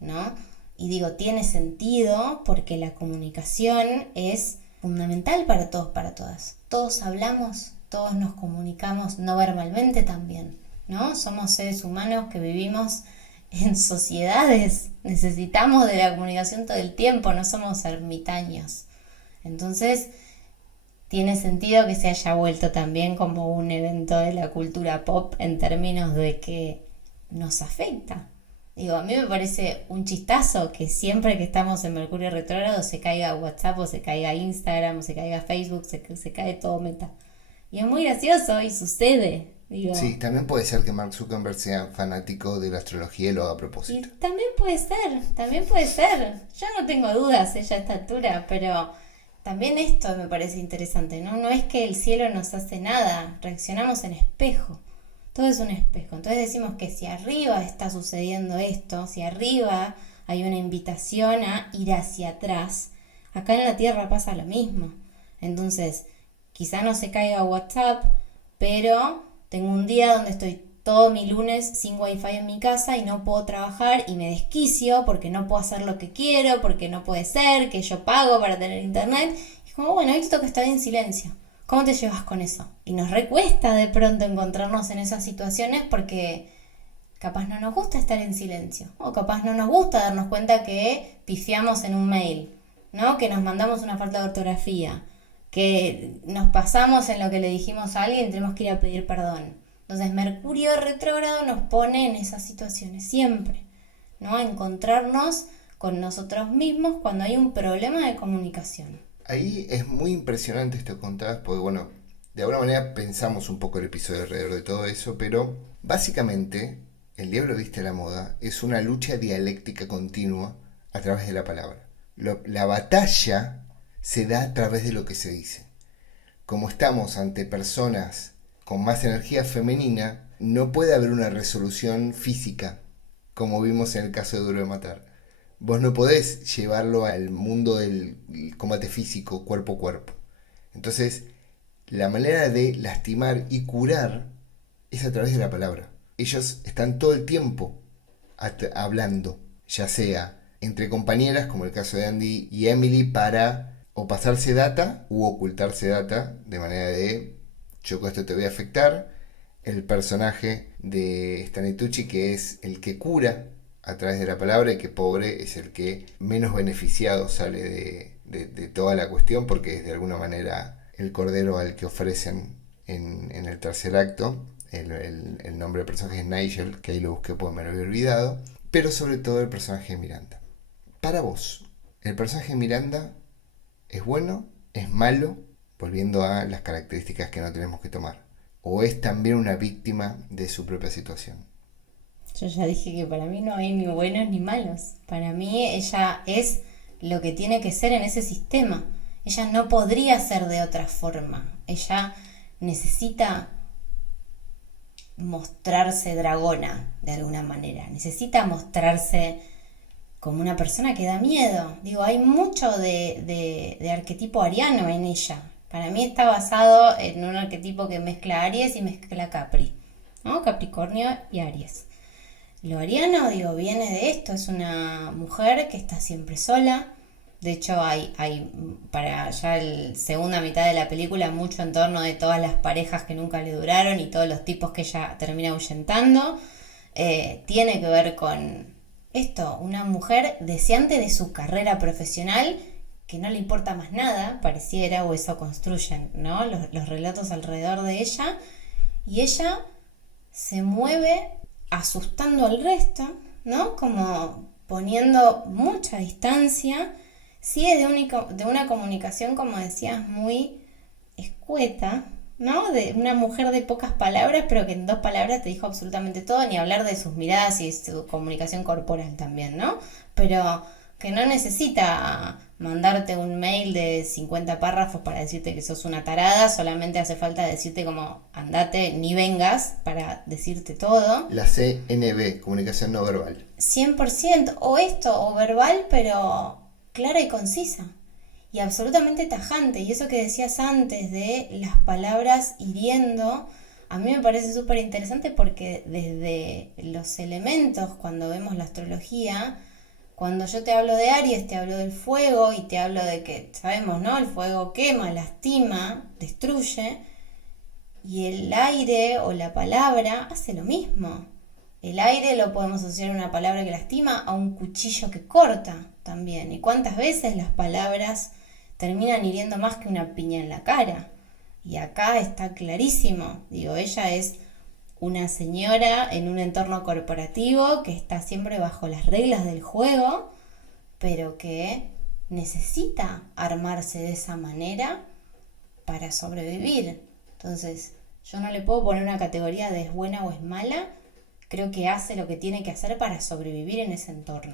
¿no? Y digo, tiene sentido porque la comunicación es fundamental para todos, para todas. Todos hablamos, todos nos comunicamos no verbalmente también, ¿no? Somos seres humanos que vivimos en sociedades, necesitamos de la comunicación todo el tiempo, no somos ermitaños. Entonces, tiene sentido que se haya vuelto también como un evento de la cultura pop en términos de que nos afecta. Digo, a mí me parece un chistazo que siempre que estamos en Mercurio retrógrado se caiga WhatsApp o se caiga Instagram o se caiga Facebook, se cae todo meta. Y es muy gracioso y sucede. Digo, Sí, también puede ser que Mark Zuckerberg sea fanático de la astrología y lo haga a y propósito. también puede ser, también puede ser. Yo no tengo dudas ella a esta altura, pero también esto me parece interesante, ¿no? No es que el cielo nos hace nada, reaccionamos en espejo. Todo es un espejo. Entonces decimos que si arriba está sucediendo esto, si arriba hay una invitación a ir hacia atrás, acá en la Tierra pasa lo mismo. Entonces, quizá no se caiga WhatsApp, pero tengo un día donde estoy todo mi lunes sin wifi en mi casa y no puedo trabajar y me desquicio porque no puedo hacer lo que quiero, porque no puede ser, que yo pago para tener internet. Y como, bueno, hoy toca estar en silencio. ¿Cómo te llevas con eso? Y nos recuesta de pronto encontrarnos en esas situaciones porque capaz no nos gusta estar en silencio. O capaz no nos gusta darnos cuenta que pifiamos en un mail, ¿no? Que nos mandamos una falta de ortografía, que nos pasamos en lo que le dijimos a alguien y tenemos que ir a pedir perdón. Entonces Mercurio retrógrado nos pone en esas situaciones siempre, ¿no? A encontrarnos con nosotros mismos cuando hay un problema de comunicación. Ahí es muy impresionante esto que contabas, porque bueno, de alguna manera pensamos un poco el episodio alrededor de todo eso, pero básicamente El Diablo Viste a la Moda es una lucha dialéctica continua a través de la palabra. La batalla se da a través de lo que se dice. Como estamos ante personas con más energía femenina, no puede haber una resolución física, como vimos en el caso de Duro de Matar. Vos no podés llevarlo al mundo del combate físico, cuerpo a cuerpo. Entonces, la manera de lastimar y curar es a través de la palabra. Ellos están todo el tiempo hablando, ya sea entre compañeras, como el caso de Andy y Emily, para o pasarse data u ocultarse data, de manera de yo con esto te voy a afectar. El personaje de Stanley Tucci, que es el que cura a través de la palabra, y que pobre es el que menos beneficiado sale de toda la cuestión, porque es de alguna manera el cordero al que ofrecen en el tercer acto. El nombre del personaje es Nigel, que ahí lo busqué porque me lo había olvidado. Pero sobre todo el personaje de Miranda. Para vos, ¿el personaje de Miranda es bueno, es malo, volviendo a las características que no tenemos que tomar, o es también una víctima de su propia situación? Yo ya dije que para mí no hay ni buenos ni malos. Para mí ella es lo que tiene que ser en ese sistema. Ella no podría ser de otra forma. Ella necesita mostrarse dragona de alguna manera. Necesita mostrarse como una persona que da miedo. Digo, hay mucho de arquetipo ariano en ella. Para mí está basado en un arquetipo que mezcla Aries y mezcla Capri, ¿no? Capricornio y Aries. Lo ariano, digo, viene de esto. Es una mujer que está siempre sola. De hecho, hay para ya la segunda mitad de la película mucho en torno de todas las parejas que nunca le duraron y todos los tipos que ella termina ahuyentando. Tiene que ver con esto, una mujer deseante de su carrera profesional que no le importa más nada, pareciera, o eso construyen, ¿no? Los relatos alrededor de ella. Y ella se mueve asustando al resto, ¿no? Como poniendo mucha distancia. Sí, es de una comunicación, como decías, muy escueta, ¿no? De una mujer de pocas palabras, pero que en 2 palabras te dijo absolutamente todo, ni hablar de sus miradas y de su comunicación corporal también, ¿no? Pero que no necesita mandarte un mail de 50 párrafos para decirte que sos una tarada, solamente hace falta decirte como andate, ni vengas, para decirte todo. La CNV, comunicación no verbal. 100% o esto, o verbal, pero clara y concisa. Y absolutamente tajante. Y eso que decías antes de las palabras hiriendo, a mí me parece súper interesante porque desde los elementos, cuando vemos la astrología, cuando yo te hablo de Aries, te hablo del fuego y te hablo de que, sabemos, ¿no? El fuego quema, lastima, destruye. Y el aire o la palabra hace lo mismo. El aire lo podemos asociar a una palabra que lastima, a un cuchillo que corta también. ¿Y cuántas veces las palabras terminan hiriendo más que una piña en la cara? Y acá está clarísimo. Digo, ella es una señora en un entorno corporativo que está siempre bajo las reglas del juego, pero que necesita armarse de esa manera para sobrevivir. Entonces, yo no le puedo poner una categoría de es buena o es mala. Creo que hace lo que tiene que hacer para sobrevivir en ese entorno.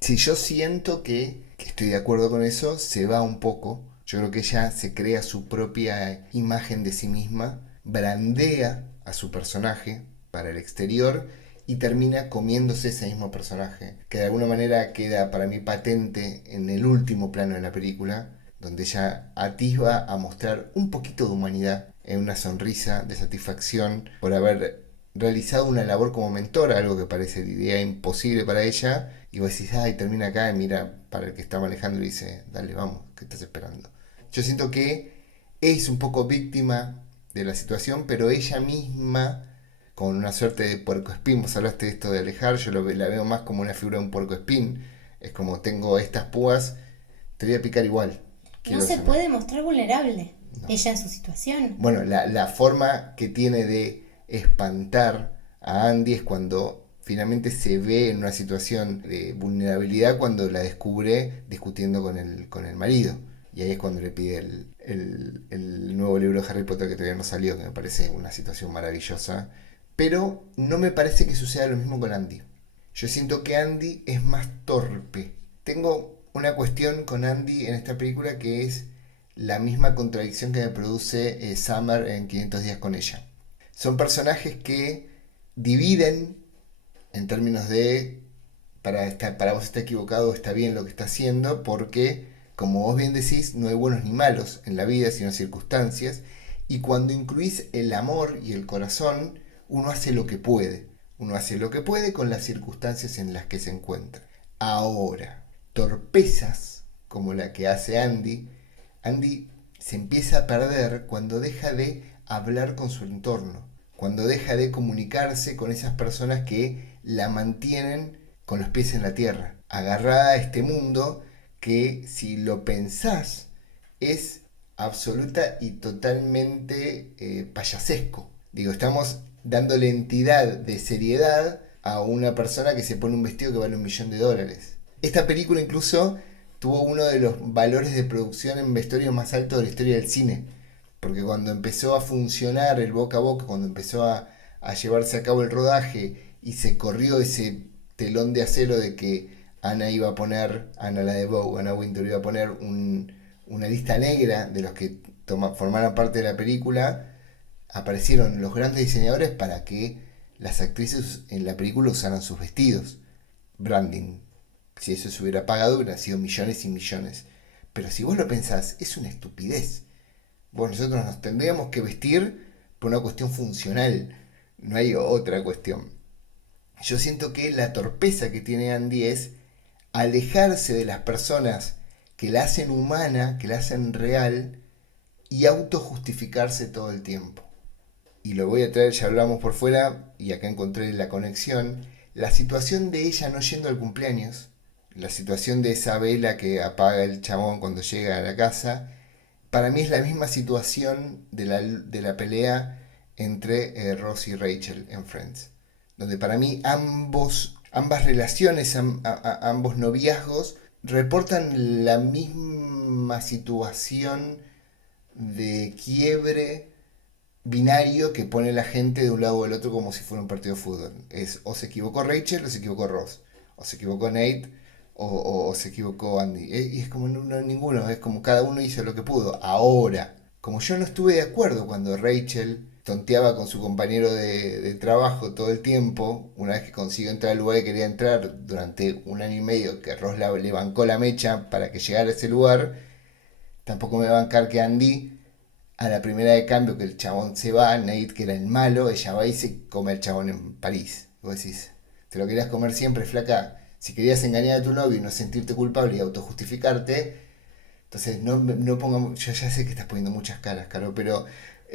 Si yo siento que estoy de acuerdo con eso, se va un poco. Yo creo que ella se crea su propia imagen de sí misma, brandea a su personaje para el exterior y termina comiéndose ese mismo personaje, que de alguna manera queda para mí patente en el último plano de la película, donde ella atisba a mostrar un poquito de humanidad en una sonrisa de satisfacción por haber realizado una labor como mentora, algo que parece de idea imposible para ella, y vos decís, ay, termina acá, y mira para el que está manejando y dice, dale, vamos, ¿qué estás esperando? Yo siento que es un poco víctima de la situación, pero ella misma, con una suerte de puercoespín, vos hablaste de esto de alejar, yo la veo más como una figura de un puercoespín, es como tengo estas púas, te voy a picar igual. No Quiero se saber. puede mostrar vulnerable, No. ella en su situación. Bueno, la forma que tiene de espantar a Andy es cuando finalmente se ve en una situación de vulnerabilidad cuando la descubre discutiendo con el marido. Y ahí es cuando le pide el nuevo libro de Harry Potter que todavía no salió, que me parece una situación maravillosa. Pero no me parece que suceda lo mismo con Andy. Yo siento que Andy es más torpe. Tengo una cuestión con Andy en esta película que es la misma contradicción que me produce Summer en 500 días con ella. Son personajes que dividen en términos de para vos está equivocado o está bien lo que está haciendo, porque, como vos bien decís, no hay buenos ni malos en la vida, sino circunstancias, y cuando incluís el amor y el corazón, uno hace lo que puede. Uno hace lo que puede con las circunstancias en las que se encuentra. Ahora, torpezas como la que hace Andy se empieza a perder cuando deja de hablar con su entorno, cuando deja de comunicarse con esas personas que la mantienen con los pies en la tierra, agarrada a este mundo que, si lo pensás, es absoluta y totalmente payasesco. Digo, estamos dándole entidad de seriedad a una persona que se pone un vestido que vale $1.000.000. Esta película incluso tuvo uno de los valores de producción en vestuario más altos de la historia del cine. Porque cuando empezó a funcionar el boca a boca, cuando empezó a llevarse a cabo el rodaje y se corrió ese telón de acero de que Ana la de Bow, Anna Wintour iba a poner una lista negra de los que formaran parte de la película, aparecieron los grandes diseñadores para que las actrices en la película usaran sus vestidos. Branding. Si eso se hubiera pagado, hubieran sido millones y millones. Pero si vos lo pensás, es una estupidez. Bueno, nosotros nos tendríamos que vestir por una cuestión funcional. No hay otra cuestión. Yo siento que la torpeza que tiene Andy es alejarse de las personas que la hacen humana, que la hacen real, y autojustificarse todo el tiempo. Y lo voy a traer, ya hablamos por fuera, y acá encontré la conexión. La situación de ella no yendo al cumpleaños, la situación de esa vela que apaga el chabón cuando llega a la casa, para mí es la misma situación de la pelea entre Ross y Rachel en Friends. Donde para mí ambas relaciones, ambos noviazgos, reportan la misma situación de quiebre binario que pone la gente de un lado o del otro como si fuera un partido de fútbol. Es o se equivocó Rachel o se equivocó Ross. O se equivocó Nate o se equivocó Andy. Y es como ninguno, es como cada uno hizo lo que pudo. Ahora, como yo no estuve de acuerdo cuando Rachel tonteaba con su compañero de trabajo todo el tiempo, una vez que consiguió entrar al lugar que quería entrar durante un año y medio, que Ross le bancó la mecha para que llegara a ese lugar, tampoco me va a bancar que Andy, a la primera de cambio que el chabón se va, Nate, que era el malo, ella va y se come al chabón en París. Vos decís, te lo querías comer siempre, flaca. Si querías engañar a tu novio y no sentirte culpable y autojustificarte, entonces no pongamos. Yo ya sé que estás poniendo muchas caras, Caro, pero.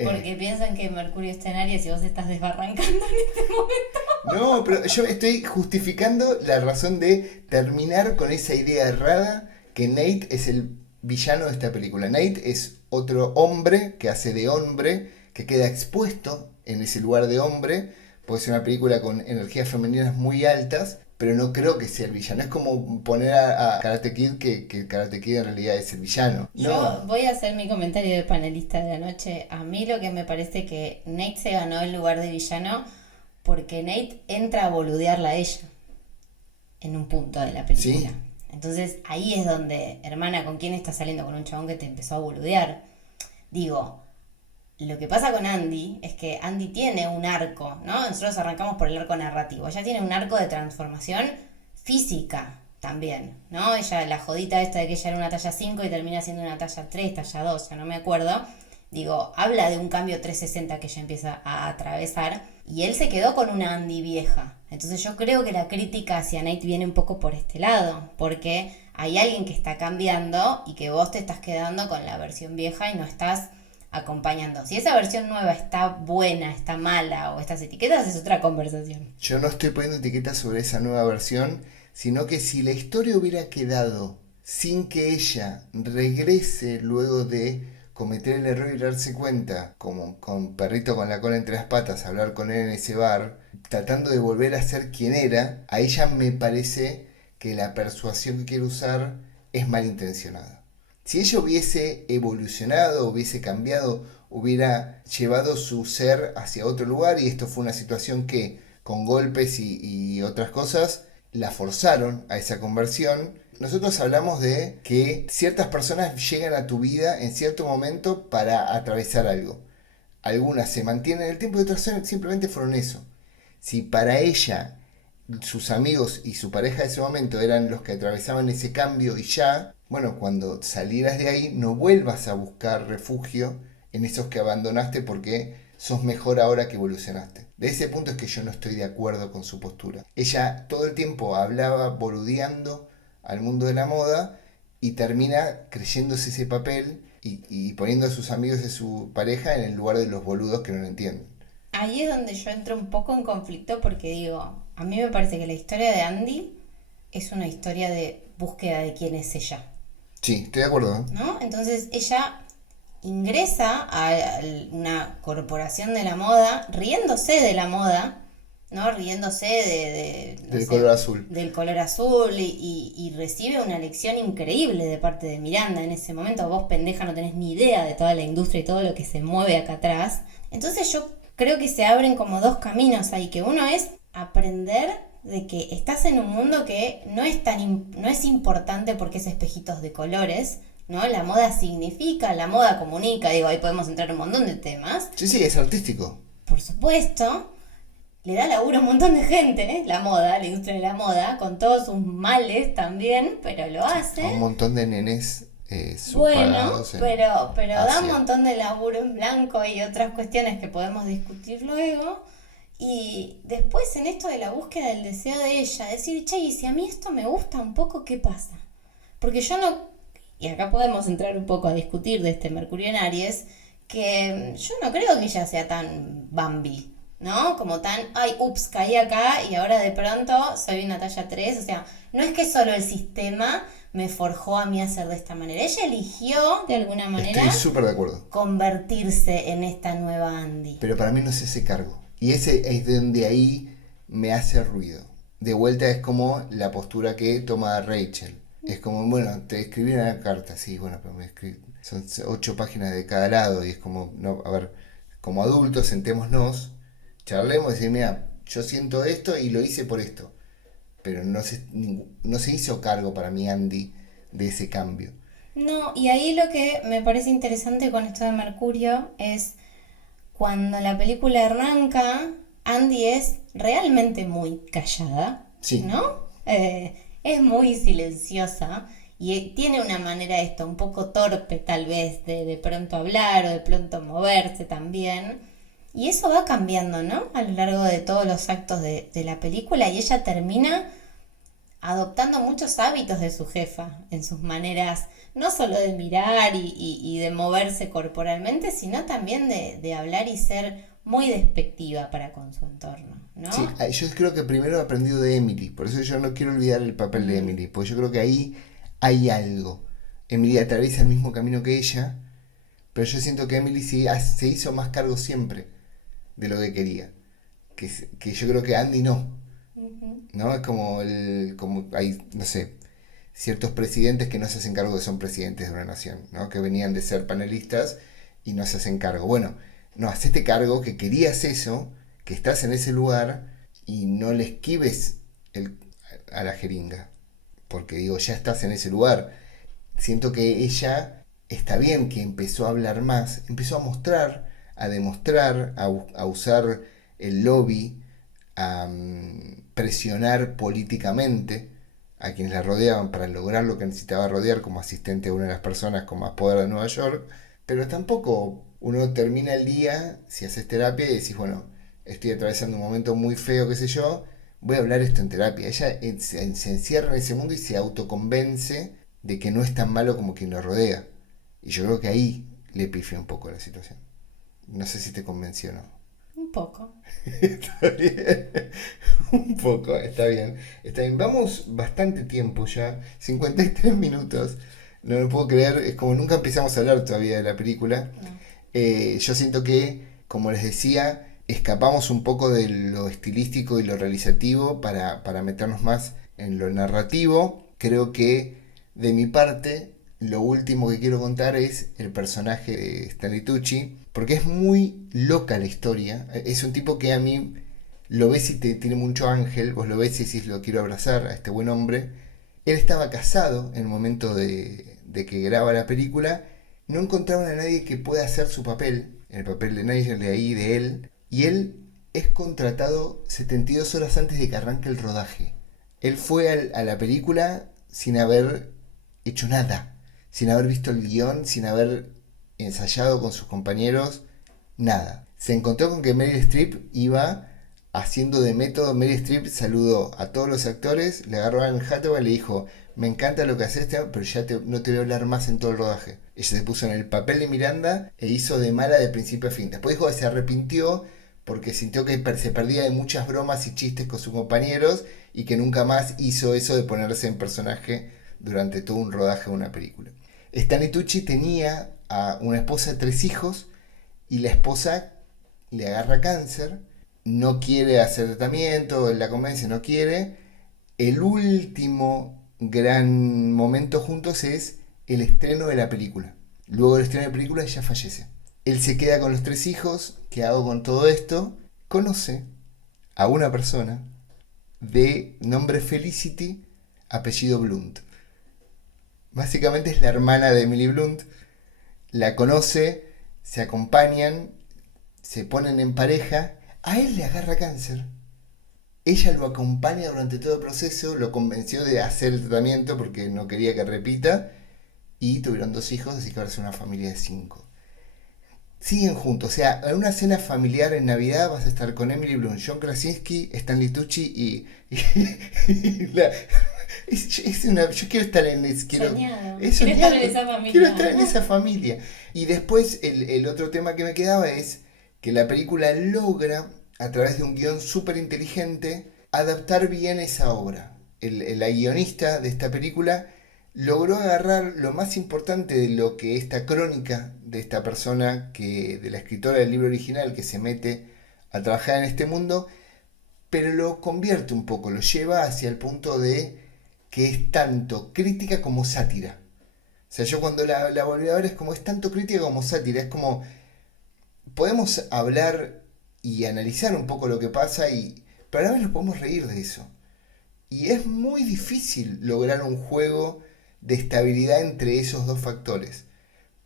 Porque piensan que Mercurio está en Aries y vos estás desbarrancando en este momento. No, pero yo estoy justificando la razón de terminar con esa idea errada que Nate es el villano de esta película. Nate es otro hombre que hace de hombre, que queda expuesto en ese lugar de hombre. Puede ser una película con energías femeninas muy altas, pero no creo que sea el villano. Es como poner a Karate Kid que Karate Kid en realidad es el villano. No. Yo voy a hacer mi comentario de panelista de la noche. A mí lo que me parece que Nate se ganó el lugar de villano porque Nate entra a boludearla a ella en un punto de la película. Sí. Entonces ahí es donde, hermana, ¿con quién estás saliendo? Con un chabón que te empezó a boludear. Digo, lo que pasa con Andy es que Andy tiene un arco, ¿no? Nosotros arrancamos por el arco narrativo. Ella tiene un arco de transformación física también, ¿no? Ella, la jodita esta de que ella era una talla 5 y termina siendo una talla 3, talla 2, ya no me acuerdo. Digo, habla de un cambio 360 que ella empieza a atravesar y él se quedó con una Andy vieja. Entonces yo creo que la crítica hacia Nate viene un poco por este lado, porque hay alguien que está cambiando y que vos te estás quedando con la versión vieja y no estás acompañando. Si esa versión nueva está buena, está mala o estas etiquetas es otra conversación. Yo no estoy poniendo etiquetas sobre esa nueva versión, sino que si la historia hubiera quedado sin que ella regrese luego de cometer el error y darse cuenta, como con perrito con la cola entre las patas, hablar con él en ese bar, tratando de volver a ser quien era, a ella me parece que la persuasión que quiere usar es malintencionada. Si ella hubiese evolucionado, hubiese cambiado, hubiera llevado su ser hacia otro lugar y esto fue una situación que con golpes y otras cosas la forzaron a esa conversión. Nosotros hablamos de que ciertas personas llegan a tu vida en cierto momento para atravesar algo. Algunas se mantienen en el tiempo y otras simplemente fueron eso. Si para ella sus amigos y su pareja de ese momento eran los que atravesaban ese cambio y ya, bueno, cuando salieras de ahí no vuelvas a buscar refugio en esos que abandonaste porque sos mejor ahora que evolucionaste. De ese punto es que yo no estoy de acuerdo con su postura. Ella todo el tiempo hablaba boludeando al mundo de la moda y termina creyéndose ese papel y poniendo a sus amigos y su pareja en el lugar de los boludos que no lo entienden. Ahí es donde yo entro un poco en conflicto porque digo, a mí me parece que la historia de Andy es una historia de búsqueda de quién es ella. Sí, estoy de acuerdo. ¿No? Entonces ella ingresa a una corporación de la moda, riéndose de la moda, ¿no? Riéndose del color azul. Del color azul y recibe una lección increíble de parte de Miranda en ese momento. Vos, pendeja, no tenés ni idea de toda la industria y todo lo que se mueve acá atrás. Entonces yo creo que se abren como dos caminos ahí, que uno es aprender de que estás en un mundo que no es importante porque es espejitos de colores, ¿no? La moda significa, la moda comunica, digo, ahí podemos entrar en un montón de temas. Sí, es artístico. Por supuesto, le da laburo a un montón de gente, ¿eh? La moda, la industria de la moda, con todos sus males también, pero lo hace. A un montón de nenes bueno, subpagados. pero da un montón de laburo en blanco y otras cuestiones que podemos discutir luego. Y después en esto de la búsqueda del deseo de ella, decir, che, y si a mí esto me gusta un poco, ¿qué pasa? Porque yo no, y acá podemos entrar un poco a discutir de este Mercurio en Aries, que yo no creo que ella sea tan Bambi, ¿no? Como tan, ay, ups, caí acá y ahora de pronto soy una talla 3, o sea, no es que solo el sistema me forjó a mí a ser de esta manera, ella eligió de alguna manera estoy súper de acuerdo, convertirse en esta nueva Andy. Pero para mí no es ese cargo. Y ese es donde ahí me hace ruido. De vuelta es como la postura que toma Rachel. Es como, bueno, te escribí una carta, sí, bueno, pero son 8 páginas de cada lado y es como, no, a ver, como adultos sentémonos, charlemos y decir, mira, yo siento esto y lo hice por esto. pero no se hizo cargo para mí Andy de ese cambio. No, y ahí lo que me parece interesante con esto de Mercurio es cuando la película arranca, Andy es realmente muy callada, Sí, ¿no? Es muy silenciosa y tiene una manera esto, un poco torpe tal vez, de pronto hablar o de pronto moverse también. Y eso va cambiando, ¿no? A lo largo de todos los actos de la película y ella termina adoptando muchos hábitos de su jefa en sus maneras, no solo de mirar y de moverse corporalmente, sino también de hablar y ser muy despectiva para con su entorno, sí, ¿no? yo creo que primero he aprendido de Emily, por eso yo no quiero olvidar el papel de Mm, Emily, porque yo creo que ahí hay algo. Emily atraviesa el mismo camino que ella, pero yo siento que Emily se hizo más cargo siempre de lo que quería, que yo creo que Andy no, ujú. ¿no? Es como hay, no sé, ciertos presidentes que no se hacen cargo de que son presidentes de una nación, ¿no? Que venían de ser panelistas y no se hacen cargo. Bueno, no, hacete cargo que querías eso, que estás en ese lugar y no le esquives el, a la jeringa, porque digo, ya estás en ese lugar. Siento que ella está bien que empezó a hablar más, empezó a mostrar, a demostrar, a usar el lobby, a presionar políticamente a quienes la rodeaban para lograr lo que necesitaba rodear como asistente de una de las personas con más poder de Nueva York, pero tampoco uno termina el día, si haces terapia y decís, bueno, estoy atravesando un momento muy feo, qué sé yo, voy a hablar esto en terapia. Ella se encierra en ese mundo y se autoconvence de que no es tan malo como quien lo rodea. Y yo creo que ahí le pifia un poco la situación. No sé si te convenció o no. Un poco. Está bien. Un poco, está bien. Está bien. Vamos bastante tiempo ya. 53 minutos. No lo puedo creer. Es como nunca empezamos a hablar todavía de la película. No. Yo siento que, como les decía, escapamos un poco de lo estilístico y lo realizativo para meternos más en lo narrativo. Creo que, de mi parte, lo último que quiero contar es el personaje de Stanley Tucci, porque es muy loca la historia. Es un tipo que a mí lo ves y tiene mucho ángel, vos lo ves y decís, lo quiero abrazar a este buen hombre. Él estaba casado en el momento de que graba la película, no encontraban a nadie que pueda hacer su papel, el papel de Nigel de ahí, de él, y él es contratado 72 horas antes de que arranque el rodaje. Él fue a la película sin haber hecho nada, sin haber visto el guión, sin haber ensayado con sus compañeros, nada. Se encontró con que Meryl Streep iba haciendo de método. Meryl Streep saludó a todos los actores, le agarró a Anne Hathaway y le dijo, me encanta lo que haces, pero ya no te voy a hablar más en todo el rodaje. Ella se puso en el papel de Miranda e hizo de mala de principio a fin. Después dijo que se arrepintió porque sintió que se perdía de muchas bromas y chistes con sus compañeros y que nunca más hizo eso de ponerse en personaje durante todo un rodaje de una película. Stanley Tucci tenía a una esposa de 3 hijos y la esposa le agarra cáncer, no quiere hacer tratamiento, él la convence, no quiere. El último gran momento juntos es el estreno de la película. Luego del estreno de la película ella fallece. Él se queda con los 3 hijos. ¿Qué hago con todo esto? Conoce a una persona de nombre Felicity, apellido Blunt. Básicamente es la hermana de Emily Blunt. La conoce, se acompañan, se ponen en pareja. A él le agarra cáncer. Ella lo acompaña durante todo el proceso, lo convenció de hacer el tratamiento porque no quería que repita. Y tuvieron 2 hijos, así que ahora es una familia de 5. Siguen juntos, o sea, en una cena familiar en Navidad vas a estar con Emily Blunt, John Krasinski, Stanley Tucci yo quiero estar en Soñado. es Quiero estar soñado, en esa quiero estar en familia. esa familia. Y después el otro tema que me quedaba es que la película logra, a través de un guión súper inteligente, adaptar bien esa obra. La guionista de esta película logró agarrar lo más importante de lo que esta crónica de esta persona, de la escritora del libro original que se mete a trabajar en este mundo, pero lo convierte un poco, lo lleva hacia el punto de que es tanto crítica como sátira. O sea, yo cuando la volví a ver es como, es tanto crítica como sátira, es como, podemos hablar y analizar un poco lo que pasa, pero a la vez nos podemos reír de eso. Y es muy difícil lograr un juego de estabilidad entre esos dos factores,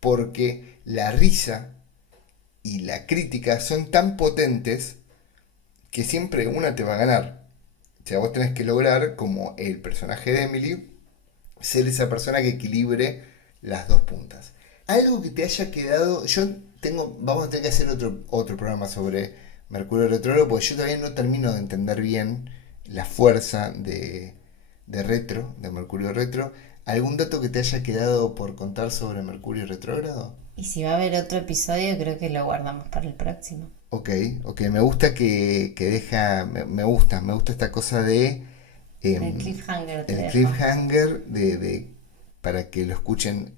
porque la risa y la crítica son tan potentes que siempre una te va a ganar. O sea, vos tenés que lograr, como el personaje de Emily, ser esa persona que equilibre las dos puntas. Algo que te haya quedado, vamos a tener que hacer otro programa sobre Mercurio retrógrado, porque yo todavía no termino de entender bien la fuerza de Mercurio retro. ¿Algún dato que te haya quedado por contar sobre Mercurio retrógrado? Y si va a haber otro episodio, creo que lo guardamos para el próximo. Ok, me gusta que deja, me gusta esta cosa de El cliffhanger te el dejo. cliffhanger para que lo escuchen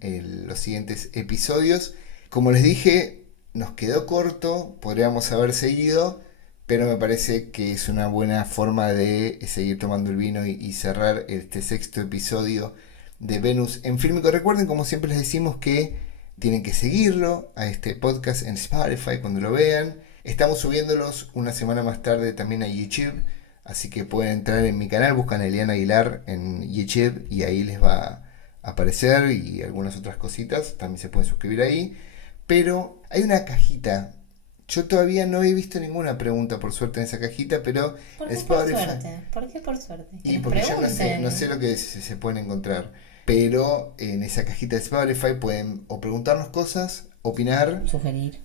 los siguientes episodios. Como les dije, nos quedó corto, podríamos haber seguido, pero me parece que es una buena forma de seguir tomando el vino y cerrar este sexto episodio de Venus en Fílmico. Recuerden, como siempre les decimos, que tienen que seguirlo a este podcast en Spotify cuando lo vean. Estamos subiéndolos una semana más tarde también a YouTube, así que pueden entrar en mi canal, buscan a Eliana Aguilar en YouTube y ahí les va a aparecer, y algunas otras cositas, también se pueden suscribir ahí. Pero hay una cajita, yo todavía no he visto ninguna pregunta por suerte en esa cajita, pero ¿Por qué Spotify, por suerte? ¿Por qué por suerte? Que y nos porque yo pregunten. no sé lo que se pueden encontrar, pero en esa cajita de Spotify pueden o preguntarnos cosas, opinar,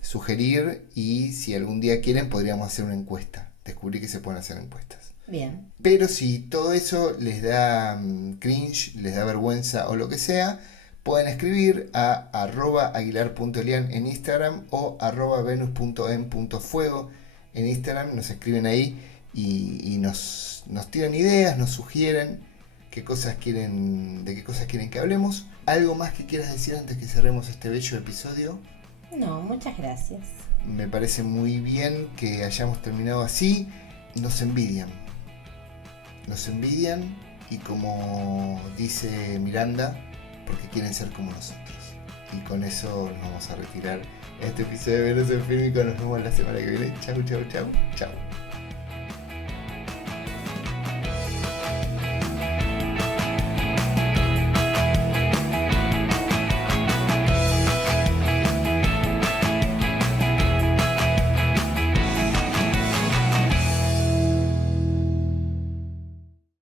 sugerir, y si algún día quieren podríamos hacer una encuesta. Descubrí que se pueden hacer encuestas. Bien. Pero si todo eso les da cringe, les da vergüenza o lo que sea, pueden escribir a @aguilar.elian en Instagram o @venus.en.fuego en Instagram. Nos escriben ahí y nos tiran ideas, nos sugieren de qué cosas quieren que hablemos. ¿Algo más que quieras decir antes que cerremos este bello episodio? No, muchas gracias. Me parece muy bien que hayamos terminado así. Nos envidian, y como dice Miranda, porque quieren ser como nosotros. Y con eso nos vamos a retirar este episodio de Venus en Fílmico. Nos vemos la semana que viene. Chau.